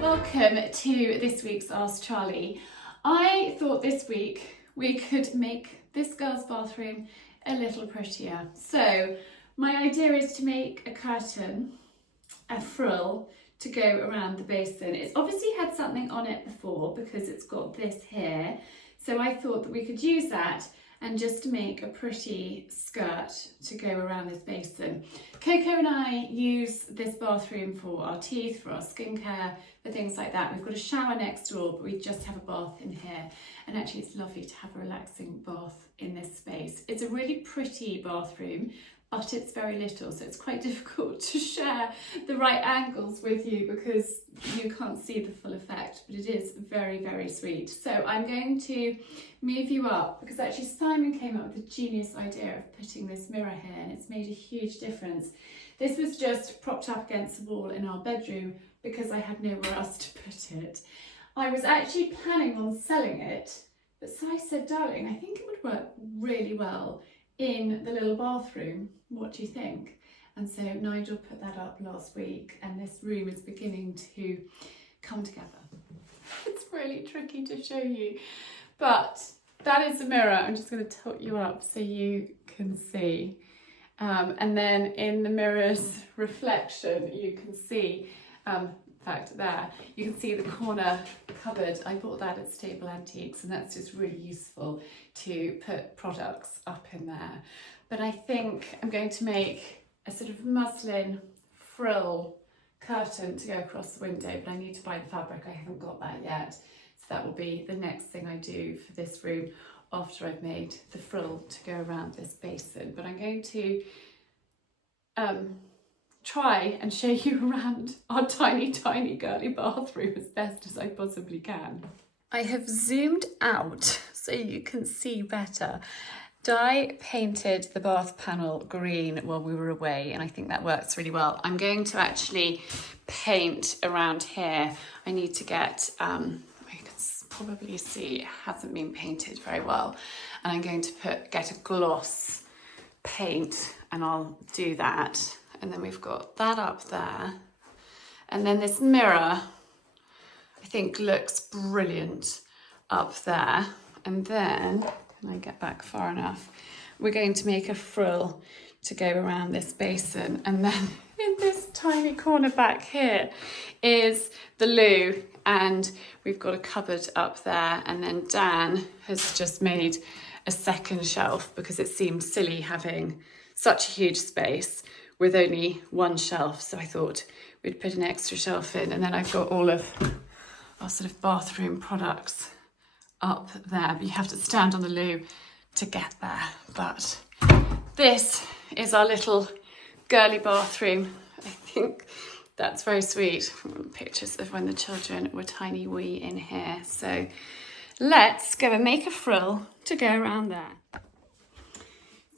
Welcome to this week's Ask Charlie. I thought this week we could make this girl's bathroom a little prettier. So my idea is to make a curtain, a frill, to go around the basin. It's obviously had something on it before because it's got this here. So I thought that we could use that and just make a pretty skirt to go around this basin. Coco and I use this bathroom for our teeth, for our skincare, for things like that. We've got a shower next door, but we just have a bath in here. And actually it's lovely to have a relaxing bath in this space. It's a really pretty bathroom, but it's very little, so it's quite difficult to share the right angles with you because you can't see the full effect, but it is very, very sweet. So I'm going to move you up because actually Simon came up with the genius idea of putting this mirror here, and it's made a huge difference. This was just propped up against the wall in our bedroom because I had nowhere else to put it. I was actually planning on selling it, but Si said, darling, I think it would work really well in the little bathroom. What do you think? And so Nigel put that up last week, and this room is beginning to come together. It's really tricky to show you, but that is the mirror. I'm just going to tilt you up so you can see. And then in the mirror's reflection, you can see, in fact there, you can see the corner cupboard. I bought that at Stable Antiques, and that's just really useful to put products up in there. But I think I'm going to make a sort of muslin frill curtain to go across the window, but I need to buy the fabric. I haven't got that yet. So that will be the next thing I do for this room after I've made the frill to go around this basin. But I'm going to try and show you around our tiny, tiny girly bathroom as best as I possibly can. I have zoomed out so you can see better. Di painted the bath panel green while we were away, and I think that works really well. I'm going to actually paint around here. I need to get, you can probably see it hasn't been painted very well. And I'm going to get a gloss paint, and I'll do that. And then we've got that up there. And then this mirror, I think looks brilliant up there. And then, can I get back far enough? We're going to make a frill to go around this basin. And then in this tiny corner back here is the loo. And we've got a cupboard up there. And then Dan has just made a second shelf because it seemed silly having such a huge space with only one shelf. So I thought we'd put an extra shelf in. And then I've got all of our sort of bathroom products up there, but you have to stand on the loo to get there. But this is our little girly bathroom. I think that's very sweet. Pictures of when the children were tiny wee in here. So let's go and make a frill to go around there.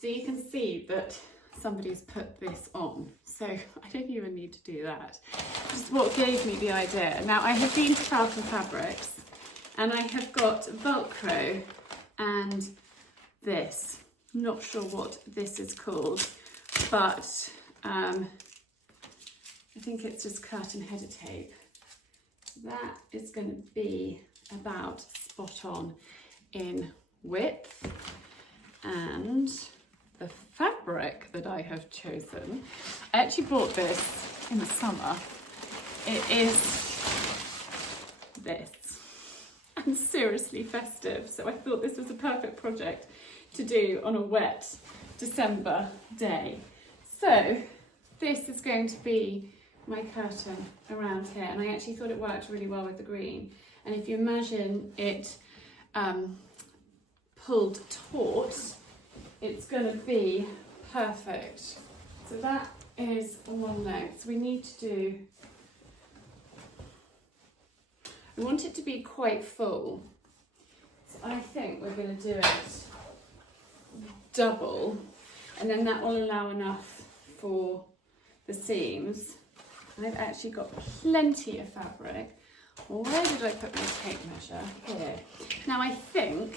So you can see that somebody's put this on, so I don't even need to do that. Just what gave me the idea. Now I have been to Falcon Fabrics, and I have got Velcro and this. Not sure what this is called, but I think it's just curtain header tape. That is going to be about spot on in width, and the fabric that I have chosen, I actually bought this in the summer. It is this, and seriously festive. So I thought this was a perfect project to do on a wet December day. So this is going to be my curtain around here, and I actually thought it worked really well with the green. And if you imagine it pulled taut, it's going to be perfect. So that is one note. So we need to do, I want it to be quite full. So I think we're going to do it double, and then that will allow enough for the seams. I've actually got plenty of fabric. Where did I put my tape measure? Here. Now I think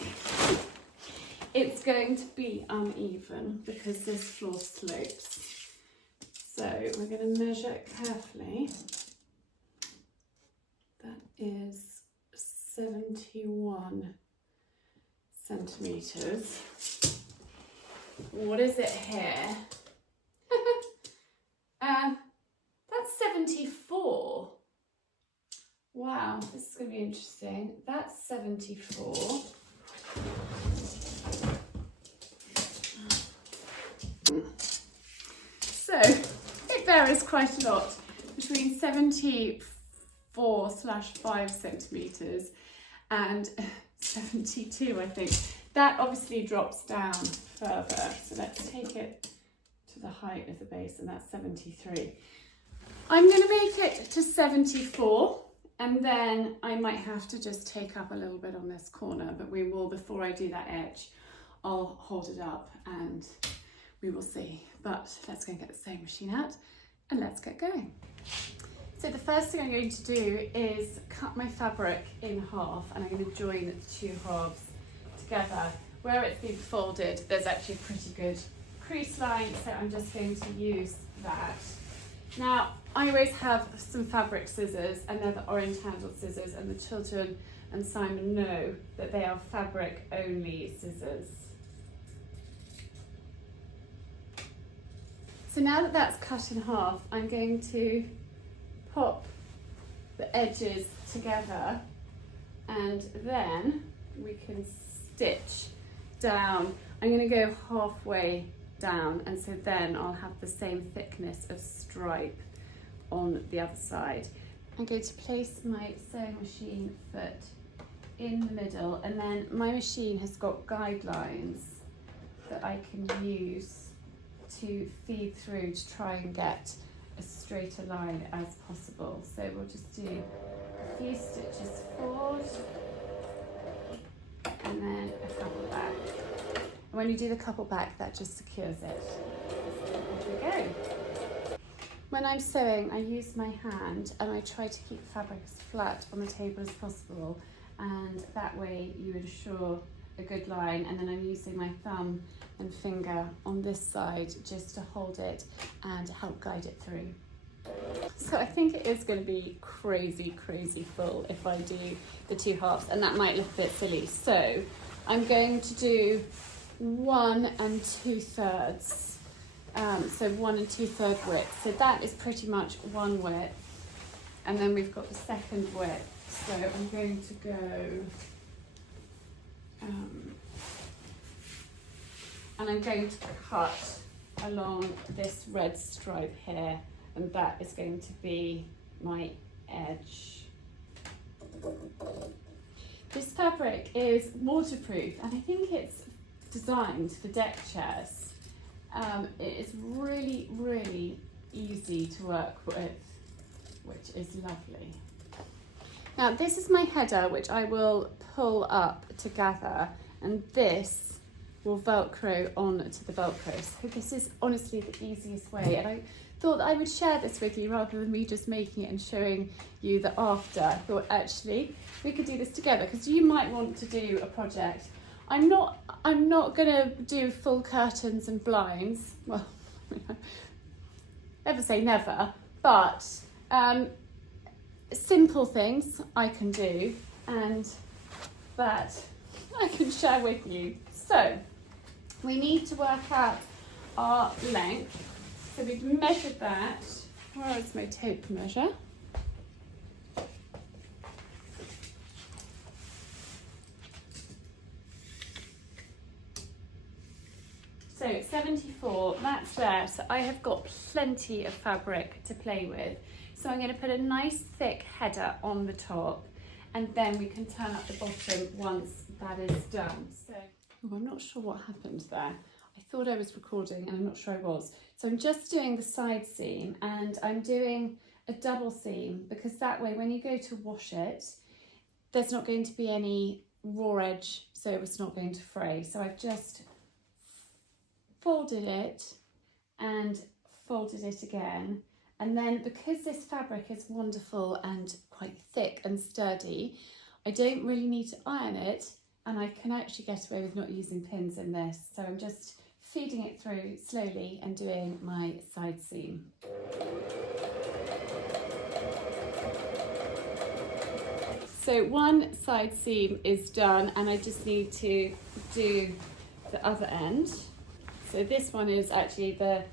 it's going to be uneven because this floor slopes. So we're going to measure it carefully. That is 71 centimetres. What is it here? That's 74. Wow, this is going to be interesting. That's 74. So it varies quite a lot between 74/5 centimetres and 72, I think. That obviously drops down further. So let's take it to the height of the base, and that's 73. I'm going to make it to 74, and then I might have to just take up a little bit on this corner, but we will, before I do that edge, I'll hold it up and we will see. But let's go and get the sewing machine out and let's get going. So the first thing I'm going to do is cut my fabric in half, and I'm going to join the two halves together. Where it's been folded, there's actually a pretty good crease line, so I'm just going to use that. Now, I always have some fabric scissors, and they're the orange handled scissors, and the children and Simon know that they are fabric only scissors. So now that that's cut in half, I'm going to pop the edges together, and then we can stitch down. I'm going to go halfway down, and so then I'll have the same thickness of stripe on the other side. I'm going to place my sewing machine foot in the middle, and then my machine has got guidelines that I can use to feed through to try and get as straight a line as possible. So we'll just do a few stitches forward and then a couple back. And when you do the couple back, that just secures it. There we go. When I'm sewing, I use my hand and I try to keep the fabric as flat on the table as possible, and that way you ensure a good line. And then I'm using my thumb and finger on this side just to hold it and help guide it through. So I think it is going to be crazy full if I do the two halves, and that might look a bit silly. So I'm going to do 1 2/3. So 1 2/3 width. So that is pretty much one width. And then we've got the second width. So I'm going to go, and I'm going to cut along this red stripe here, and that is going to be my edge. This fabric is waterproof, and I think it's designed for deck chairs. It is really easy to work with, which is lovely. Now this is my header, which I will pull up together, and this will Velcro onto the Velcro. So this is honestly the easiest way, and I thought I would share this with you rather than me just making it and showing you the after. I thought actually we could do this together, because you might want to do a project. I'm not gonna do full curtains and blinds. Well, never say never, but simple things I can do, and that I can share with you. So we need to work out our length. So we've measured that. Where is my tape measure? So 74, that's there. So I have got plenty of fabric to play with. So I'm going to put a nice thick header on the top, and then we can turn up the bottom once that is done. So I'm not sure what happened there. I thought I was recording and I'm not sure I was. So I'm just doing the side seam, and I'm doing a double seam, because that way when you go to wash it, there's not going to be any raw edge, so it's not going to fray. So I've just folded it and folded it again, and then because this fabric is wonderful and quite thick and sturdy, I don't really need to iron it, and I can actually get away with not using pins in this. So I'm just feeding it through slowly and doing my side seam. So one side seam is done and I just need to do the other end. So this one is actually the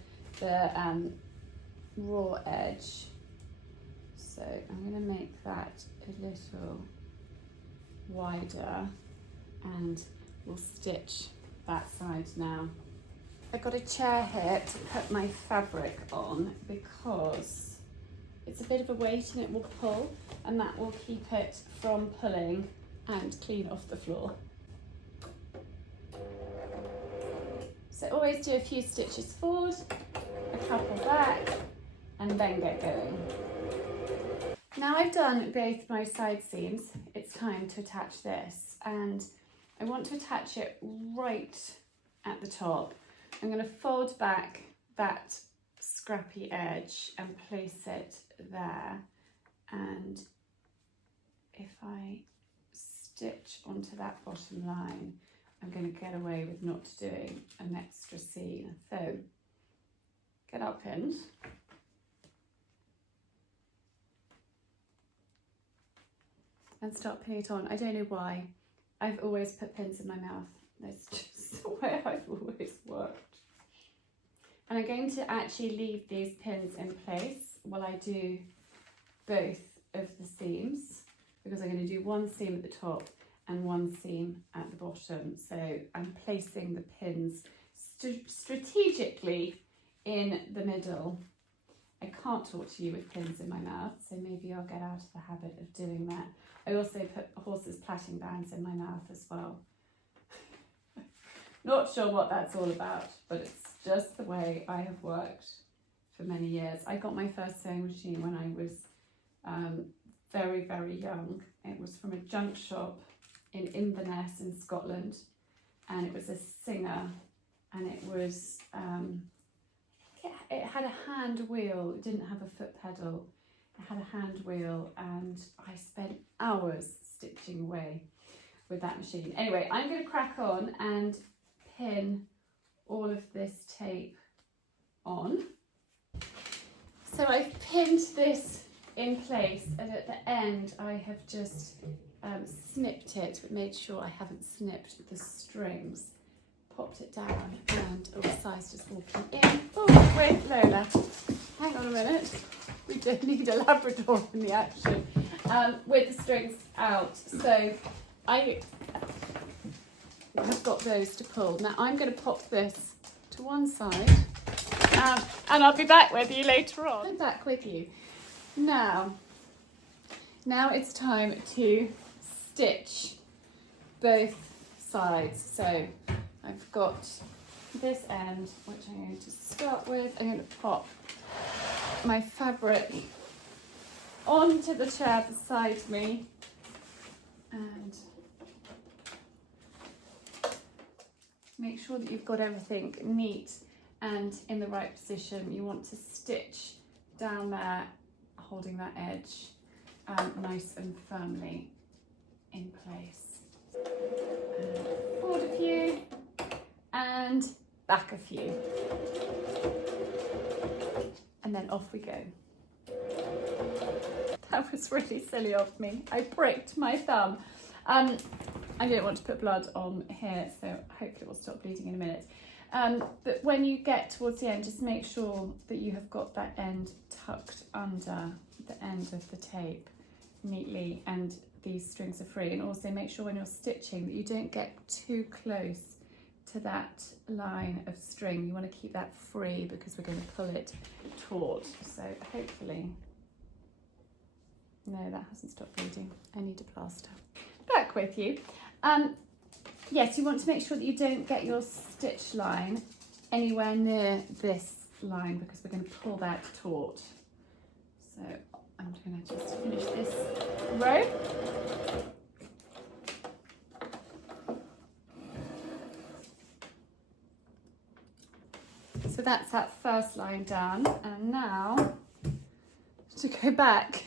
raw edge. So I'm going to make that a little wider and we'll stitch that side now. I've got a chair here to put my fabric on because it's a bit of a weight and it will pull, and that will keep it from pulling and clean off the floor. So always do a few stitches forward, a couple back, and then get going. Now I've done both my side seams, it's time to attach this, and I want to attach it right at the top. I'm going to fold back that scrappy edge and place it there, and if I stitch onto that bottom line, I'm going to get away with not doing an extra seam. So get our pins. And start putting it on. I don't know why. I've always put pins in my mouth. That's just the way I've always worked. And I'm going to actually leave these pins in place while I do both of the seams, because I'm going to do one seam at the top and one seam at the bottom. So I'm placing the pins strategically in the middle. I can't talk to you with pins in my mouth, so maybe I'll get out of the habit of doing that. I also put horses' plaiting bands in my mouth as well. Not sure what that's all about, but it's just the way I have worked for many years. I got my first sewing machine when I was very, very young. It was from a junk shop in Inverness in Scotland, and it was a Singer, and it was, it had a hand wheel, it didn't have a foot pedal. It had a hand wheel, and I spent hours stitching away with that machine. Anyway, I'm going to crack on and pin all of this tape on. So I've pinned this in place, and at the end I have just snipped it, but made sure I haven't snipped the strings. Popped it down, and Si's just walking in. Oh, wait, Lola, hang on a minute. We don't need a Labrador in the action, with the strings out. So I have got those to pull. Now I'm going to pop this to one side, and I'll be back with you later on. I'm back with you. Now it's time to stitch both sides. So I've got this end, which I'm going to start with. I'm going to pop my fabric onto the chair beside me, and make sure that you've got everything neat and in the right position. You want to stitch down there, holding that edge nice and firmly in place. Forward a few and back a few. And then off we go. That was really silly of me. I pricked my thumb. I didn't want to put blood on here, so hopefully it will stop bleeding in a minute. But when you get towards the end, just make sure that you have got that end tucked under the end of the tape neatly, and these strings are free. And also make sure when you're stitching that you don't get too close to that line of string. You want to keep that free because we're going to pull it taut. So hopefully, no, that hasn't stopped bleeding. I need a plaster. Back with you. Yes, you want to make sure that you don't get your stitch line anywhere near this line because we're going to pull that taut. So I'm going to just finish this row. So that's that first line done, and now to go back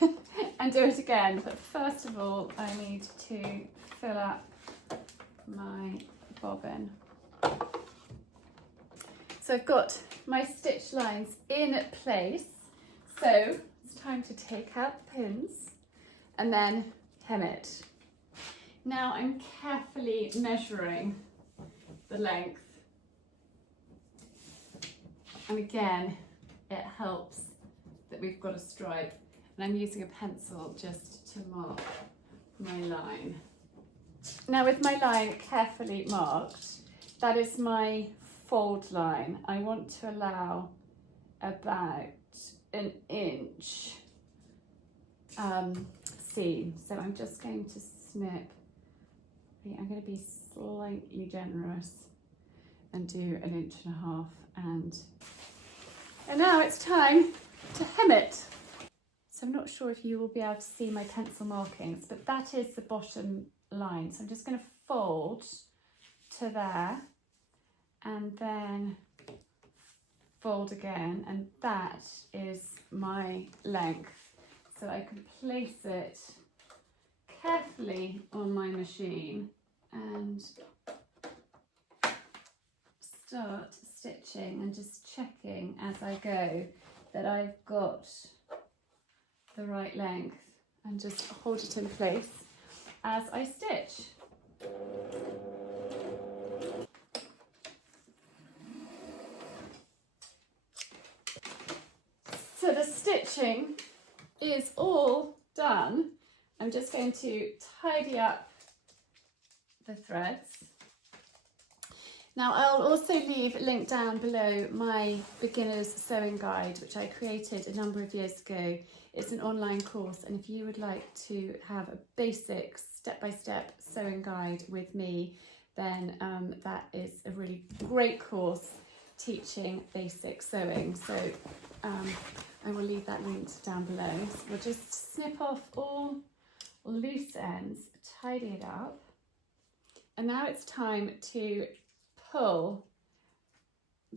and do it again. But first of all, I need to fill up my bobbin. So I've got my stitch lines in place. So it's time to take out the pins and then hem it. Now I'm carefully measuring the length. And again, it helps that we've got a stripe. And I'm using a pencil just to mark my line. Now with my line carefully marked, that is my fold line. I want to allow about an inch seam. So I'm just going to snip. I'm going to be slightly generous and do 1.5 inches. And now it's time to hem it. So I'm not sure if you will be able to see my pencil markings, but that is the bottom line. So I'm just going to fold to there and then fold again, and that is my length. So I can place it carefully on my machine and start stitching and just checking as I go that I've got the right length, and just hold it in place as I stitch. So the stitching is all done. I'm just going to tidy up the threads. Now I'll also leave a link down below my beginner's sewing guide, which I created a number of years ago. It's an online course, and if you would like to have a basic step-by-step sewing guide with me, then that is a really great course teaching basic sewing. So I will leave that linked down below. So we'll just snip off all loose ends, tidy it up. And now it's time to pull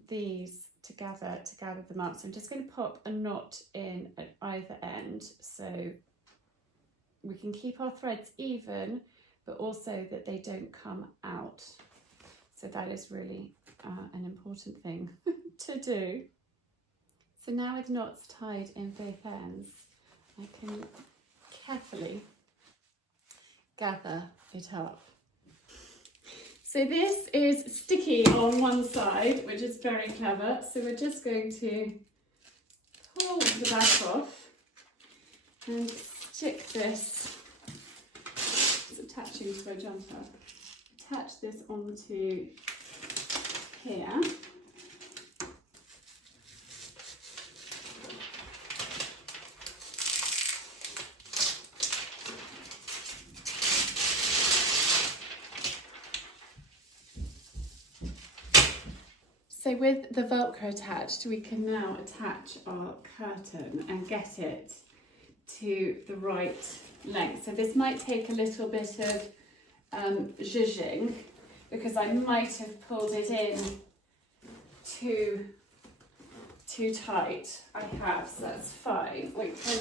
these together to gather them up. So I'm just going to pop a knot in at either end so we can keep our threads even, but also that they don't come out. So that is really an important thing to do. So now with knots tied in both ends, I can carefully gather it up. So this is sticky on one side, which is very clever. So we're just going to pull the back off and stick this, it's attaching to a jumper, attach this onto here. So with the Velcro attached, we can now attach our curtain and get it to the right length. So this might take a little bit of zhuzhing because I might have pulled it in too tight. I have, so that's fine. We can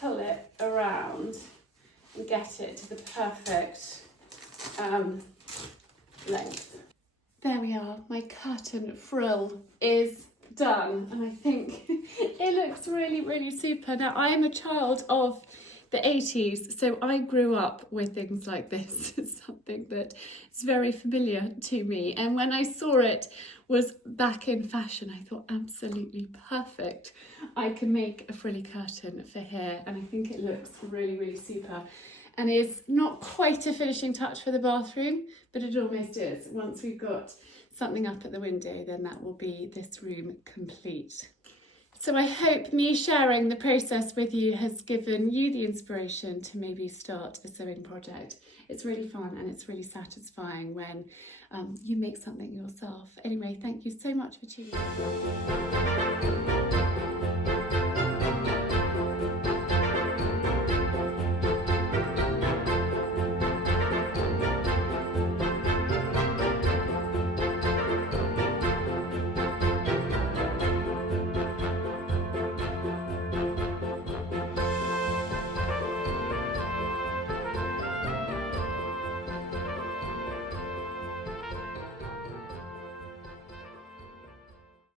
pull it around and get it to the perfect length. There we are, my curtain frill is done, and I think it looks really, really super. Now, I am a child of the 80s, so I grew up with things like this. It's something that is very familiar to me, and when I saw it was back in fashion, I thought absolutely perfect. I can make a frilly curtain for here, and I think it looks really, really super. And is not quite a finishing touch for the bathroom, but it almost is. Once we've got something up at the window, then that will be this room complete. So I hope me sharing the process with you has given you the inspiration to maybe start a sewing project. It's really fun and it's really satisfying when you make something yourself. Anyway, thank you so much for tuning in.